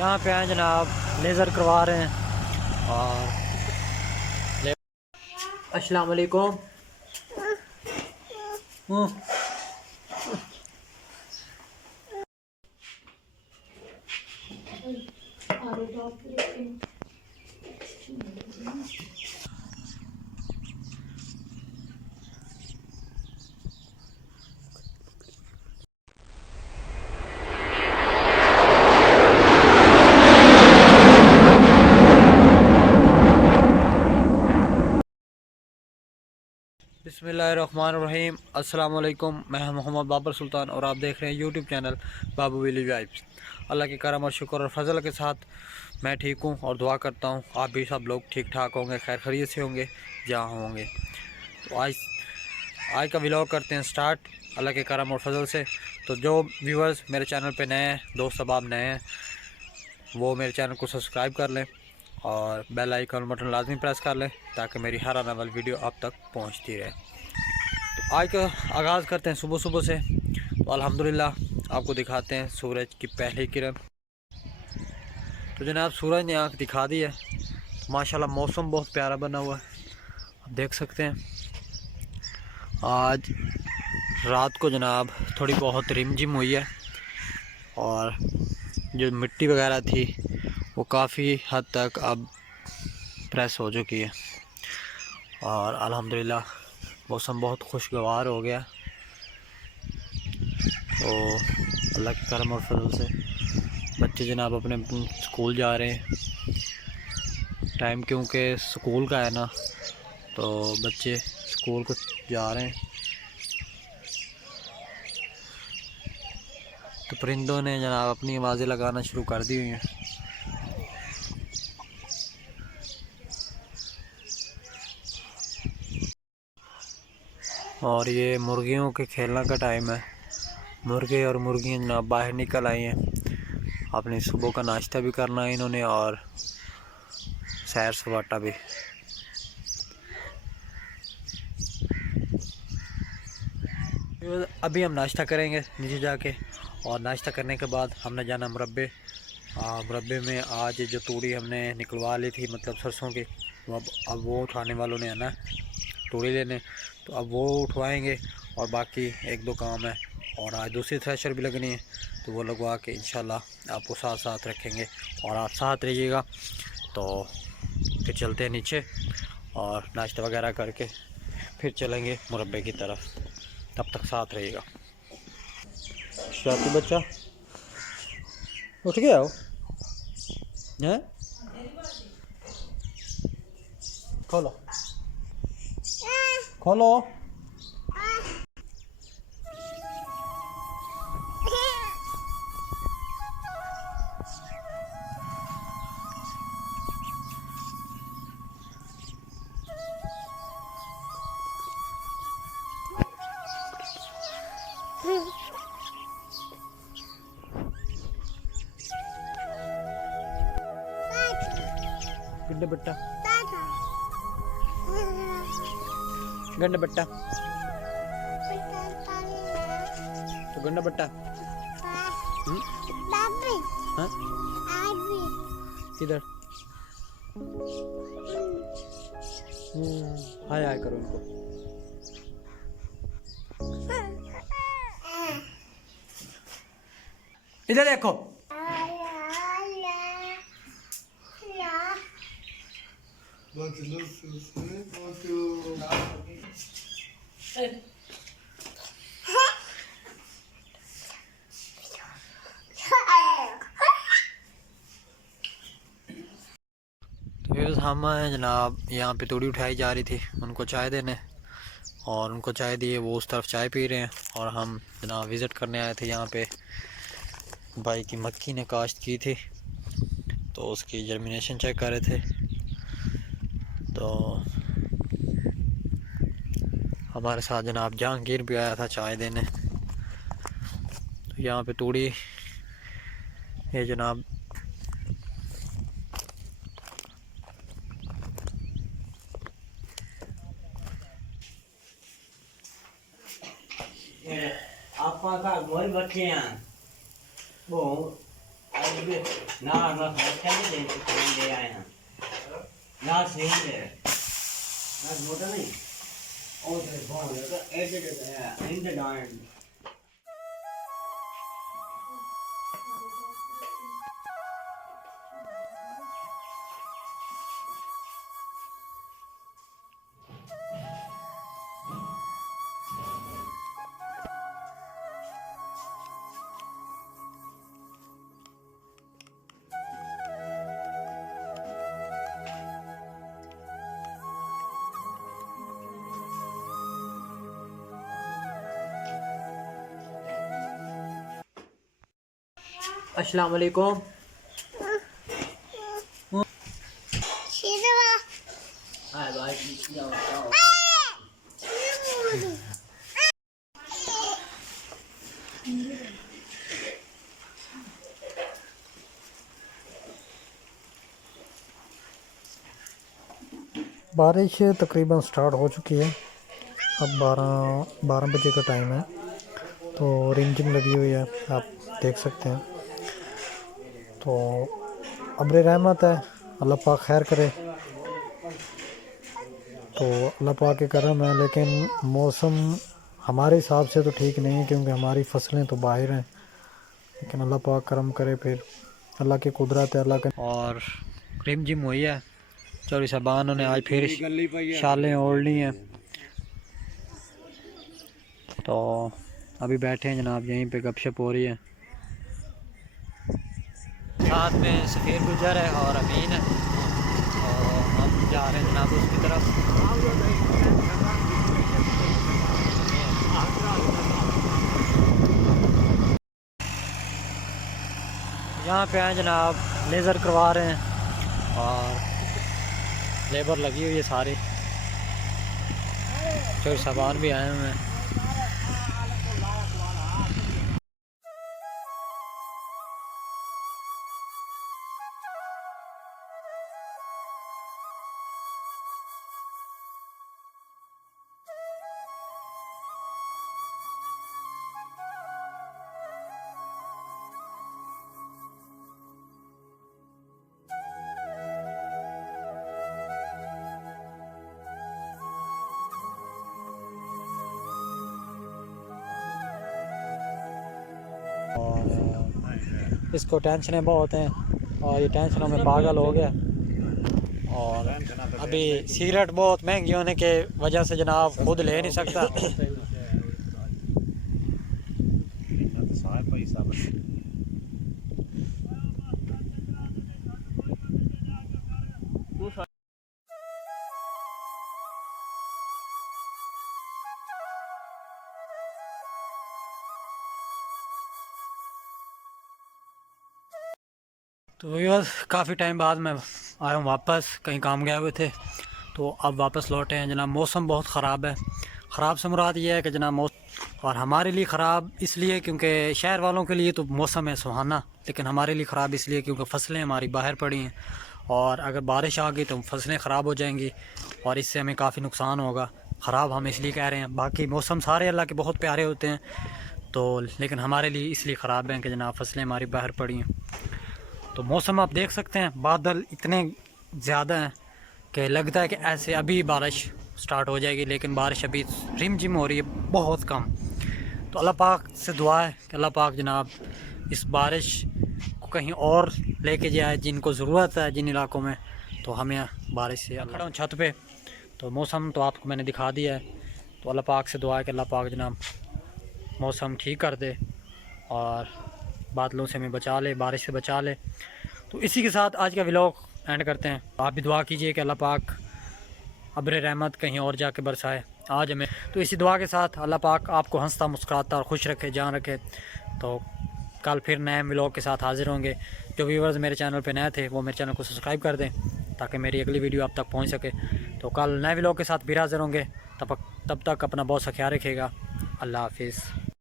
यहाँ पे हैं जनाब, लेज़र करवा रहे हैं। और अस्सलाम वालेकुम। बिस्मिल्लाहिर्रहमानिर्रहीम। अस्सलाम वालेकुम। मैं मोहम्मद बाबर सुल्तान और आप देख रहे हैं यूट्यूब चैनल बाबू विलेज वाइब्स। अल्लाह के करम और शुक्र और फजल के साथ मैं ठीक हूँ और दुआ करता हूँ आप भी सब लोग ठीक ठाक होंगे, खैर खैरियत से होंगे जहाँ होंगे। तो आज का व्लॉग करते हैं स्टार्ट अल्लाह के करम और फजल से। तो जो व्यूअर्स मेरे चैनल पे नए हैं, दोस्त अब आप नए हैं, वो मेरे चैनल को सब्सक्राइब कर लें और बेल आइकन बटन लाजमी प्रेस कर लें ताकि मेरी हर आने वाली वीडियो आप तक पहुंचती रहे। तो आज का आगाज़ करते हैं सुबह सुबह से। तो अल्हम्दुलिल्लाह आपको दिखाते हैं सूरज की पहली किरण। तो जनाब सूरज ने आँख दिखा दी है। तो माशाल्लाह मौसम बहुत प्यारा बना हुआ है, आप देख सकते हैं। आज रात को जनाब थोड़ी बहुत रिमझिम हुई है और जो मिट्टी वगैरह थी वो काफ़ी हद तक अब प्रेस हो चुकी है और अल्हम्दुलिल्लाह मौसम बहुत खुशगवार हो गया। तो अल्लाह के करम और फजल से बच्चे जनाब अपने स्कूल जा रहे हैं। टाइम क्योंकि स्कूल का है ना, तो बच्चे स्कूल को जा रहे हैं। तो परिंदों ने जनाब अपनी आवाज़ें लगाना शुरू कर दी हुई हैं। और ये मुर्गियों के खेलने का टाइम है। मुर्गे और मुर्गियाँ जनाब बाहर निकल आई हैं। अपनी सुबह का नाश्ता भी करना है इन्होंने और सैर सपाटा भी। अभी हम नाश्ता करेंगे नीचे जाके और नाश्ता करने के बाद हमने जाना मुरब्बे। मुरब्बे में आज जो तूड़ी हमने निकलवा ली थी, मतलब सरसों की, वो अब वो उठाने वालों ने आना तूड़ी लेने। तो अब वो उठवाएंगे और बाकी एक दो काम है और आज दूसरी थ्रेशर भी लगनी है, तो वो लगवा के इंशाल्लाह आपको साथ साथ रखेंगे और आप साथ रहिएगा। तो फिर चलते हैं नीचे और नाश्ता वगैरह करके फिर चलेंगे मुरब्बे की तरफ। तब तक साथ रहिएगा। शाती बच्चा उठ गया हो हैं? खोलो खोलो। गंडे बेटा गंडे बेटा तो गंडा बेटा हाँ किधर हाय हाय करो उनको। इधर देखो। फिर हम जनाब यहाँ पे तूड़ी उठाई जा रही थी उनको चाय देने और उनको चाय दिए, वो उस तरफ चाय पी रहे हैं और हम जनाब विज़िट करने आए थे। यहाँ पे भाई की मक्की ने काश्त की थी तो उसकी जर्मिनेशन चेक कर रहे थे। तो हमारे साथ जनाब जहांगीर भी आया था चाय देने। तो यहाँ पे तूड़ी ये जनाब आपका का गोल बच्चे हैं वो ना मैं क्या ले आए हैं ना सही है ना मोटा नहीं और तो बहुत है एडिट है इन द डाउन अस्सलाम वालेकुम। हाय भाई जाओ बारिश तकरीबन स्टार्ट हो चुकी है। अब 12 बजे का टाइम है, तो रिमझिम लगी हुई है, आप देख सकते हैं। तो अब्र रहमत है, अल्लाह पाक खैर करे। तो अल्लाह पाक के करम है, लेकिन मौसम हमारे हिसाब से तो ठीक नहीं है, क्योंकि हमारी फसलें तो बाहर हैं। लेकिन अल्लाह पाक करम करे, फिर अल्लाह की कुदरत है, अल्लाह का। और रिमझिम हुई है, चौधरी साहबानों ने आज फिर शालें ओढ़नी हैं। तो अभी बैठे हैं जनाब, यहीं पे गपशप हो रही है। साथ में सफ़ीर गुजर है और अमीन है, और हम जा रहे हैं जनाब उसकी तरफ। यहाँ पे आए जनाब, लेज़र करवा रहे हैं और लेबर लगी हुई है सारी। चौधरी साहबान भी आए हुए हैं। और इसको टेंशनें बहुत हैं, और ये टेंशनों में पागल हो गया। और अभी सिगरेट बहुत महंगी होने के वजह से जनाब खुद ले नहीं सकता। तो ये काफ़ी टाइम बाद मैं आया हूँ वापस, कहीं काम गए हुए थे, तो अब वापस लौटे हैं जनाब। मौसम बहुत ख़राब है। ख़राब से मुराद ये है कि जनाब मौसम, और हमारे लिए ख़राब इसलिए क्योंकि शहर वालों के लिए तो मौसम है सुहाना, लेकिन हमारे लिए ख़राब इसलिए क्योंकि फसलें हमारी बाहर पड़ी हैं, और अगर बारिश आ गई तो फसलें ख़राब हो जाएंगी, और इससे हमें काफ़ी नुकसान होगा। ख़राब हम इसलिए कह रहे हैं, बाकी मौसम सारे अल्लाह के बहुत प्यारे होते हैं, तो लेकिन हमारे लिए इसलिए ख़राब हैं कि जनाब फसलें हमारी बाहर पड़ी हैं। तो मौसम आप देख सकते हैं, बादल इतने ज़्यादा हैं कि लगता है कि ऐसे अभी बारिश स्टार्ट हो जाएगी, लेकिन बारिश अभी रिमझिम हो रही है, बहुत कम। तो अल्लाह पाक से दुआ है कि अल्लाह पाक जनाब इस बारिश को कहीं और लेके जाए, जिनको ज़रूरत है जिन इलाकों में, तो हमें बारिश से। खड़ा हूँ छत पे, तो मौसम तो आपको मैंने दिखा दिया है। तो अल्लाह पाक से दुआ है कि अल्लाह पाक जनाब मौसम ठीक कर दे और बादलों से हमें बचा ले, बारिश से बचा ले। तो इसी के साथ आज का व्लॉग एंड करते हैं। आप भी दुआ कीजिए कि अल्लाह पाक अब्र रहमत कहीं और जाके बरसाए आज हमें। तो इसी दुआ के साथ अल्लाह पाक आपको हंसता मुस्कुराता और खुश रखे, जान रखे। तो कल फिर नए व्लॉग के साथ हाजिर होंगे। जो व्यूवर्स मेरे चैनल पे नए थे वो मेरे चैनल को सब्सक्राइब कर दें, ताकि मेरी अगली वीडियो आप तक पहुँच सके। तो कल नए व्लॉग के साथ फिर हाजिर होंगे। तब तक अपना बहुत सा ख्याल रखिएगा। अल्लाह हाफिज़।